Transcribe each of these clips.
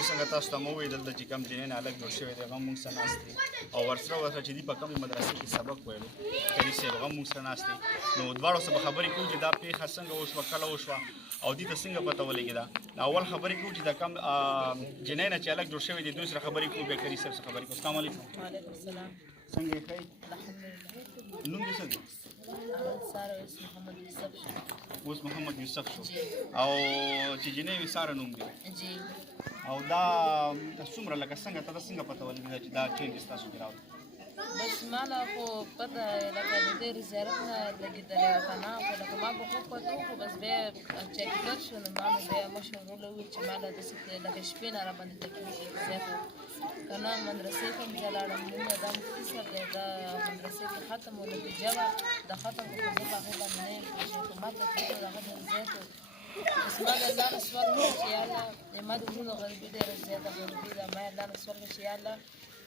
چې څنګه تاسو ته مو وویل دلته چې کوم جنین هلک جوړ شوی دی هغه موږ سره ناست دی او ورسره ورسره چې دوی په کومې مدرسې کې سبق ویلو کلي صاحب هغه موږ سره ناست دی نو دواړو سره به خبرې کوو چې دا پېښه څنګه وشوه کله وشوه او دوی ته څنګه پته ولګېده اول خبرې کوو چې دا کوم جنین چې هلک جوړ شوی دی دوی سره خبرې کوو بیا کلي صاحب سره خبرې کوو السلام علیکم وعلیکم السلام څنګه یې ښه الحمدلله نوم دې څه دی ساره اوس محمد یوسف شو اوس محمد یوسف شو او چې جنۍ وي ساره نوم دی جی او دا څومره لکه څنګه ته څنګه پته ولګېده چې دا چینجز تاسو کې راوړي بس ما لا خو پته لکه د دې زیارت نه لګېدلی وه که نه خو لکه ما به خوب پته و خو بس بیا چاکیدار شو نو ما نو بیا مشر ورور له وویل چې ما له داسې لکه شپې نه راباندې تکلیف زیات و که نه مدرسې ته مې زه لاړم مونږ دا مفتي صاحب دی دا مدرسې کې ختم و نتیجه وه د ختم خو زه په هغې باندې نه یم پوهېږې خو ما تکلیف و د هغه ډېر زیات و بس ما د الله نه سوال وکړو چې یا الله ما د وروڼو غریبي ډېره زیاته غریبي ده ما الله نه سوال وکړو چې یا الله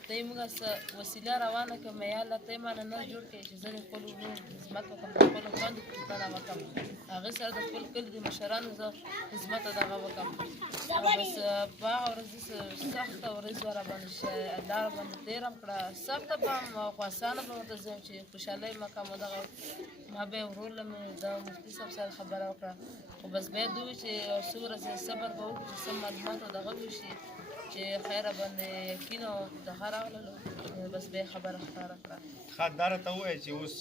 ته یې موږ څه وسیله روانه کړم یا الله ته یې مانه نه جوړ کړې چې زه د خپلو وروڼو خدمت وکړم د خپلو خویندو پوښتنه وکړم هغې سره د خپل کلي د مشرانو زه خدمت دغه وکړم او بس په هغه ورځ سخته ورځ وه راباندې چې الله راباندې تېره کړه سخته به هم او خو اسانه به ورته زه یم چې خوشحالۍ مقام و دغه ما بیا ورور له مې د مفتي صاحب سره خبره وکړه خو بس بیا دوی وویل چې څو ورځې صبر به وکړو چې څه معلومات او دغه وشي چې خیره باندې یقین او دغه راغللو بس بیا خبره ښکاره کړه ښه دا راته ووایه چې اوس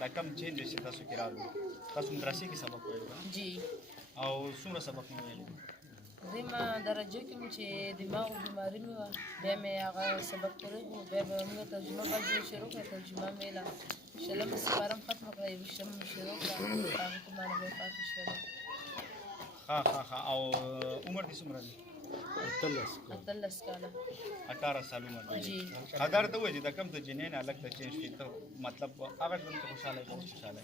دا کوم چینجز چې تاسو کې راغلو تاسو مدرسې کې سبق ویلو جی او څومره سبق مو ویلو درېیمه درجه کې مې چې دماغ بیماري مې وه بیا مې هغه سبق پرېښو بیا به موږ ترجمه باید شروع کړه ترجمه مې ویله شلمه سپاره م ختمه کړه یویشتمه مې شروع کړه په هغې کې مانه بیا پاتې شولم ښه او عمر دې څومره دی 18 کاله 18 سال عمر دی جی ښه دا راته ووایه چې دا کوم د جنین هلک ته چینج شوي ته مطلب هغه ژوند ته خوشحاله یې خوشحاله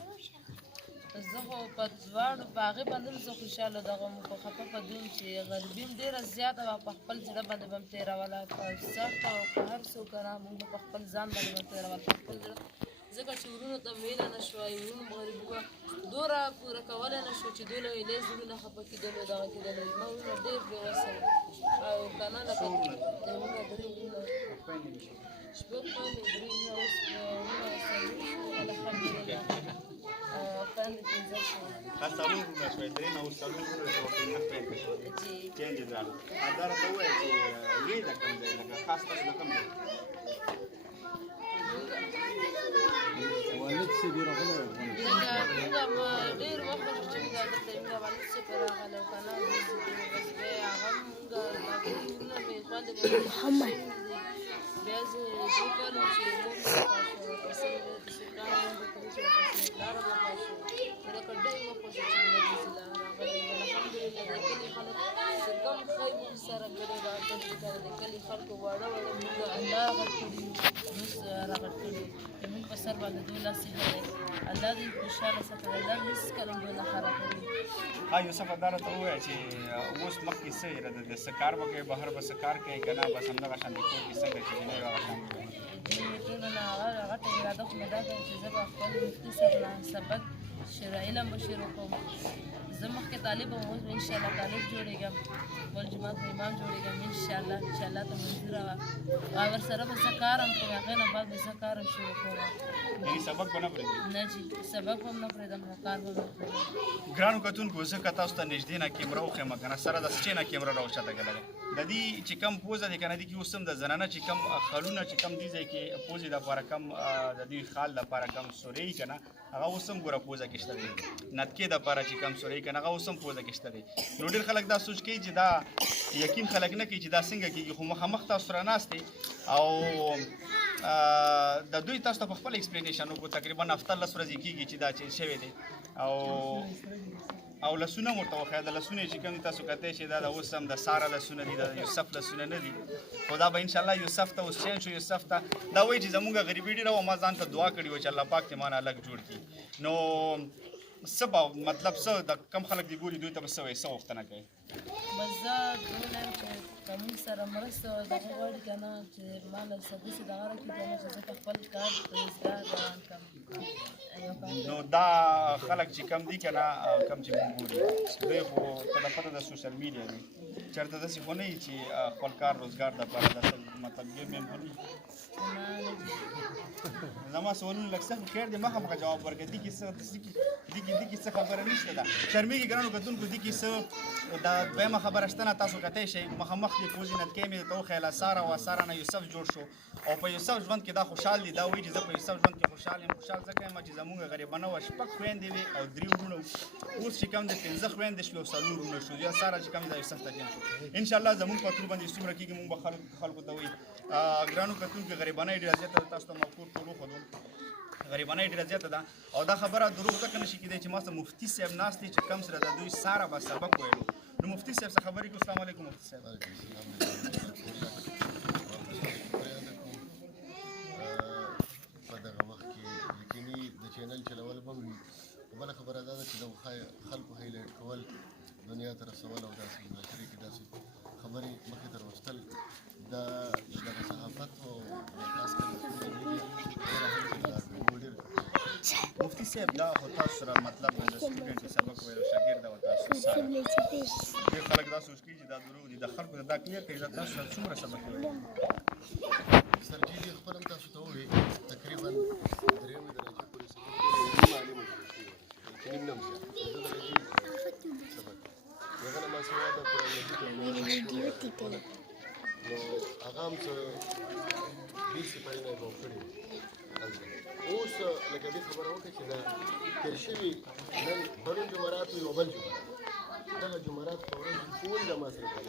زه خو په دواړو په هغې باندې هم زه خوشحاله دغه م خو خفه په دوی یم چې غریبي هم ډېره زیاته وه په خپل زړه باندې به م تېروله په سخته او په هر څه که نه مونږ به په خپل ځان باندې به م تېرول په خپل زړه ځکه چې وروڼو ته ویله نه شوه وروڼو م غریبي وه دومره پوره کولی نه شو چې دوی له ویلې زړونه خفه کېدلو دغه کېدلو زما وروڼه ډېر بې وسه وو او که نه لکه وروڼه 3 وروڼه شپږ خویندې 3 وروڼه اوس وروڼه څلور شو الحمدلله خویندې 15 شوه ښه څلور وروڼه شوی 3 نه اوس څلور وروڼه شوه 15 خویندې شوه چینجز راغلل دا راته ووایه چې لوی د کوم ځای لکه خاص تاسو د کوم ځای والد صاحب راغلی و موږ ډېر وخت شو چې موږ دلته موږ والد صاحب راغلی و که نه بس بیا هغه موږ وروڼه مې خویندې مې بیا زه دې کار چې مور مې وفات شوه ورپسې بیا د سلطان مونږ ته وشوه ورپسې پلار هم وفات شو لکه ډېر وخت شو چې موږ دې ځای راغلی یم الحمدلله د کلي خلک چې کوم ښه یې موږ سره کړې ده دلته سره د کلي خلکو واړه واړه موږ الله غټ کړي اوس راغټ کړي زموږ په سر باندې دوی لاس ایښی دی الله دې خوشحاله ساتي الله هېڅکله دوی نه خرابوي ها یوسفه دا راته ووایه چې اوس مخکې څه یې د څه کار به کوې بهر به څه کار کوې که نه بس همدغه شان د کور کې څنګه چې جنۍ وي هغه شان به کوې ټولو نه غټه اراده خو مې دا ده چې زه به خپل مفتي صاحب نه سبق علم به شروع کوم زه مخکې طالب یم اوس به انشاءالله طالب جوړېږم خپل جومات به امام جوړېږم انشاءالله چې الله ته منظوره وه او ورسره به زه کار هم کوم هغې نه بعد به زه کار هم شروع کوم یعنې سبق به نه پرېږدې نه جي سبق به هم نه پرېږدم خو کار به نه پرېږدم ګرانو کتونکو زه که تاسو ته نږدې نه کیمره وښیم که نه سره د څه نه کیمره راوچته کړله د دې چې کوم پوزه دی که نه دې کې اوس هم د زنانه چې کوم خالونه چې کوم دې ځای کې پوزې دپاره کم د دې خال دپاره کم سورۍ که نه هغه اوس هم ګوره پوزه کې شته دی نتکې دپاره چې کم سورۍ که نه هغه اوس هم پوزه کې شته دی نو ډېر خلک دا سوچ کوي چې دا یقین خلک نه کوي چې دا څنګه کېږي خو مخامخ تاسو سره ناست دی او د دوی تاسو ته په خپل ایکسپلینیشن وکړو تقریبا هفته 10 ورځې کېږي چې دا چینج شوی دی او لسونه ورته وښیه د لسونه چې کوم تاسو کتی شي دا د اوس هم د ساره لسونه دي د یوسف لسونه نه دي خو دا به انشاءالله یوسف ته اوس چینج شو یوسف ته دا وایي چې زمونږ غریبي ډېره وه ما ځان ته دعا کړې وه چې الله پاک دې مانه هلک جوړ کړي نو څه به مطلب څه د کم خلک دې ګوري دوی ته به څه وایي څه غوښتنه کوي بس زه دومره یم چې که موږ سره مرسته دغه غواړي که نه چې ما له داسې دغه راکړي که نه چې زه په خپل کار روزګار روان کړم نو دا خلک چې کم دي که نه کم چې موږ ګوري دوی خو په د پته د سوشل میډیا دي چېرته داسې خو نه وي چې خپل کار روزګار دپاره داسې مطلب ګیم ویم خو نه وي زما سوالونه لږ سخت خیر دی مخامخه جواب ورکړه دي کې څه خبره نشته ده شرمېږي ګرانو کتونکو دي کې څه دا دویمه خبره شته نه تاسو کتی شئ مخامخ دې پوزې نتکۍ مې درته وښیله ساره وه ساره نه یوسف جوړ شو او په یوسف ژوند کې دا خوشحال دي دا وایي چې زه په یوسف ژوند کې خوشحال یم خوشحال ځکه یم چې زمونږ غریبانه وه شپږ خویندې وې او 3 وروڼه اوس چې کوم د 15 خویندې شوې او 4 وروڼه شو یا ساره چې کوم دا یوسف ته جن شو انشاءالله زمونږ په تور باندې څومره کېږي مونږ به خلکو ته وایي ګرانو کتونکو غریبانه یې ډېره زیاته ده تاسو ته مفکور ټول وښودو غریبانه یې ډېره زیاته ده او دا خبره دروغ ځکه نشي کېدی چې ما سره مفتي صاحب ناست دی چې کم سره د دوی ساره به سبق ویلو نو مفتي صاحب څخه خبرې کوو السلام علیکم مفتي صاحب په دغه وخت کې یقیني د چینل چلول به وي بله خبره دا ده چې د خلکو هایلایټ کول دنیا ته رسول او داسې معاشرې کې داسې خبرې مخې ته راوستل دا دغه صحافت او خاص کر مفتي صاحب دا خو تاسو سره مطلب د سټوډنټ سبق ویلو شاګرد او تاسو سره ډېر خلک دا سوچ کوي چې دا دروغ دي د خلکو دا کلیر کوي دا تاسو سره څومره سبق ویلو سرجي دې خپل هم تاسو ته ووایي تقریبا 3مې درجې پورې سبق معلومه چې نیم نم زیات سبق هغه نه ما سوا د قرآن مجید نو هغه هم څه 20 سپارینه یې به کړي اوس لکه دې خبره وکړه چې دا تېر شوي نن پرون جمعرات وي او بل جمعرات دغه جمعرات په ورځ ټول د ما سره کار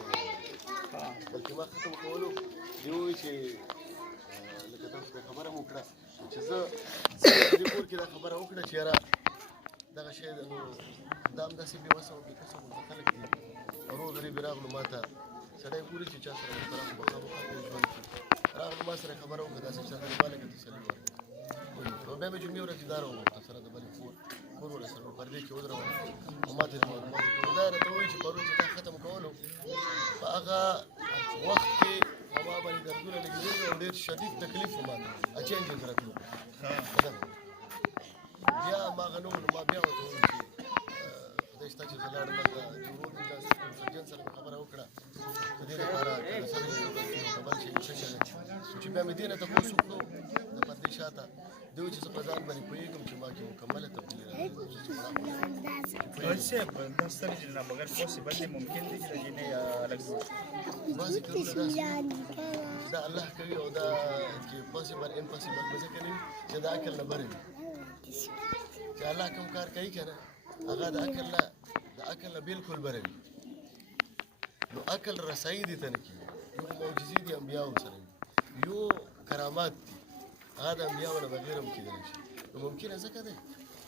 بلکې ما ختم کولو دې ووایي چې لکه تاسو ته خبره مو وکړه چې زه دې کور کې دا خبره وکړه چې یاره دغه شی نو دا همداسې بېوسه او بېکسه غونډه خلک دي روغ غریب راغلو ما ته سړی ګوري چې چا سره محترم مخامخ ژوند کوي راغلو ما سره خبره وکړه داسې چا ته ما لکه تسلي ورکړه نو بیا مې جمعې ورځې دا راوغوښته سره د بلې کور ورسره په پردې کې ودرولم او ما ته یې معلومات وکړو دا راته ووایي چې پرون چې دا ختم کولو په هغه وخت کې په ما باندې دردونه لګېدلي او ډېر شدید تکلیف و ما ته اچینج یې راتلو بیا ما هغه نه و نو ما بیا ورته وویل چې خدای شته چې زه لاړم هلته د ورور د سرجن سره مې خبره وکړه د دې لپاره که سره یې ضرورت وي نو بل شی څه شی دی چې بیا مې دې نه تپوس وکړو د پردې شاته دې وویل چې زه په ځان باندې پوهېږم چې ما کې مکمله تبدیلي راغلې صاحب دا ستاسو چې نه بغیر پوسیبل دی ممکن دی چې د جینۍ الګ بعضې کارونه داسې دا الله کوي او دا چې پوسیبل امپوسیبل به ځکه نه وي چې د عقل نه بره وي چې الله کوم کار کوي که نه هغه د عقل نه بالکل بره وي نو عقل رسایي دې ته نه کېږي یو معجزې دي انبیاو سره وي یو کرامات دي هغه د انبیاو نه بغیر هم کېدلی شي نو ممکنه ځکه دی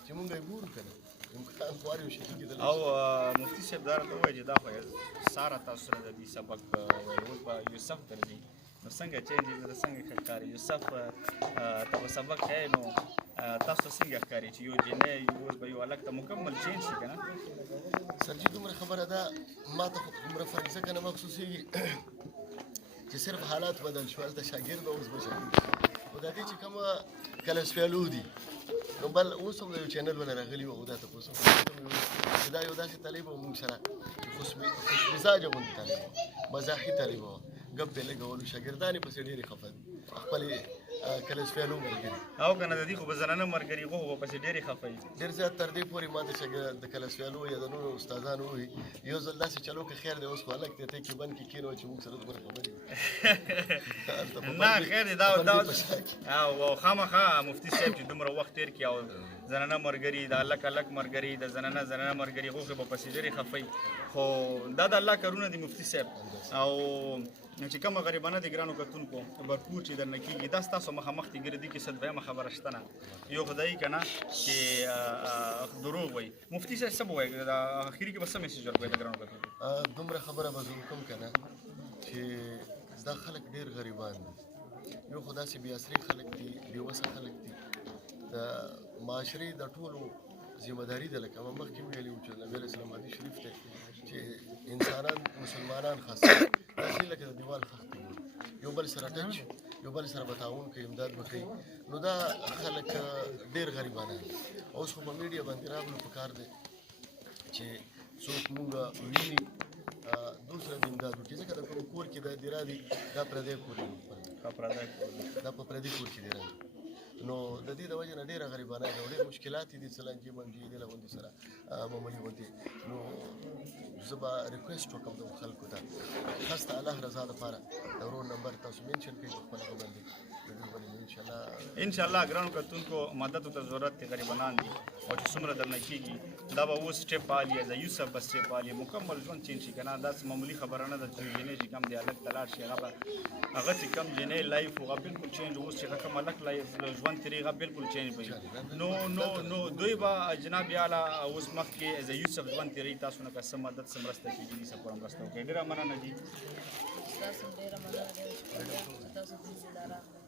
چې مونږ یې ګورو که نه امکان خو هر یو شي کېدلی او مفتي صاحب دا راته ووایي چې دا خو ساره تاسو سره د دې سبق ویل اوس به یوسف درځي نو څنګه چینج یې د څنګه ښه ښکاري یوسف ته به سبق ښایي نو تاسو ته څنګه ښکاري چې یو جینۍ اوس به یو هلک ته مکمل چینج شي که نه سرجي دومره خبره ده ما ته خو دومره فرق ځکه نه محسوسېږي چې صرف حالات بدل شو هلته شاګرد اوس به شاګرد خو د دې چې کومه کلسفیالو دي نو بل اوس هم د یو چینل باندې راغلي وو او دا تپوس چې دا یو داسې طالب و موږ سره چې خوش مزاجه غوندې طالب و مزاحي طالب و ګپ یې لګولو شاګردان یې پسې ډېرې خفه دي خپلې کلسفیالو ملګري او که نه د دې خو به زنانه ملګري غو به پسې ډېرې خفه وي ډېر زیات تر دې پورې ما د کلسفیالو یا د نورو استادانو ووایي یو ځل داسې چلو که خیر دی اوس خو هلک دی ته کې بند کې کښېنوه چې موږ سره دومره خبرې نه خیر دی دا او خامخا مفتي صاحب چې دومره وخت تېر کړي او زنانه ملګري د هلک ملګري د زنانه ملګري غوښې به پسې ډېرې خفه وي خو دا د الله کارونه دي مفتي صاحب او چې کومه غریبانه دي ګرانو کتونکو برپور چې درنه کېږي دا ستاسو مخامخ دي ګرې دي کې څه دویمه خبره شته نه یو خدایي که نه چې دروغ وایي مفتي صاحب څه به وایي د اخري کې به څه میسیج ورکوي د ګرانو کتونکو دومره خبره به زه وکړم که نه چې دا خلک ډېر غریبان دي یو خو داسې بې اصلي خلک دي بېوسه خلک دي د معاشرې د ټولو ذمه داري ده لکه ما مخکې ویلي وو چې نبي علیه السلام حدیث شریف دی چې انسانان مسلمانان خاص داسې لکه د دیوال خښ دي یو بل سره ټچ یو بل سره به تعاون کوي امداد به کوي نو دا خلک ډېر غریبانه دي اوس خو په میډیا باندې راغلو پکار دی چې څوک مونږ ویني دوسره د امداد وکړي ځکه د کوم کور کې دا دیره دي دا پردی کور دی دا په پردي کور کې دیره دي نو د دې د وجې نه ډېره غریبانه ده او ډېر مشکلات دي سلنجي منجي دې له غوندې سره معمولي غوندې نو زه به ریکویسټ وکړم د خلکو ته خاص د الله رضا لپاره د ورور نمبر تاسو مینشن کړئ په خپل هغه باندې د دې باندې انشاءالله ګرانو کتونکو مدد ته ضرورت دی غریبانان دي او چې څومره درنه کېږي دا به اوس سټیپ پالي د یوسف به سټیپ پالي مکمل ژوند چینج شي که نه داسې معمولي خبره نه ده چې جنۍ چې کم دی هلک ته لاړ شي هغه چې کم جنۍ لایف هغه بالکل چینج اوس چې هغه کم هلک لایف ژوند تېري هغه بالکل چینج به وي نو دوی به جناب اعلی اوس مخکې د یوسف ژوند تېري تاسو نه که څه مدد څه مرسته کېږي دې څه پوره مرسته وکړئ ډېره مننه دي تاسو ډېره مننه ده چې تاسو دې زیاده راغلئ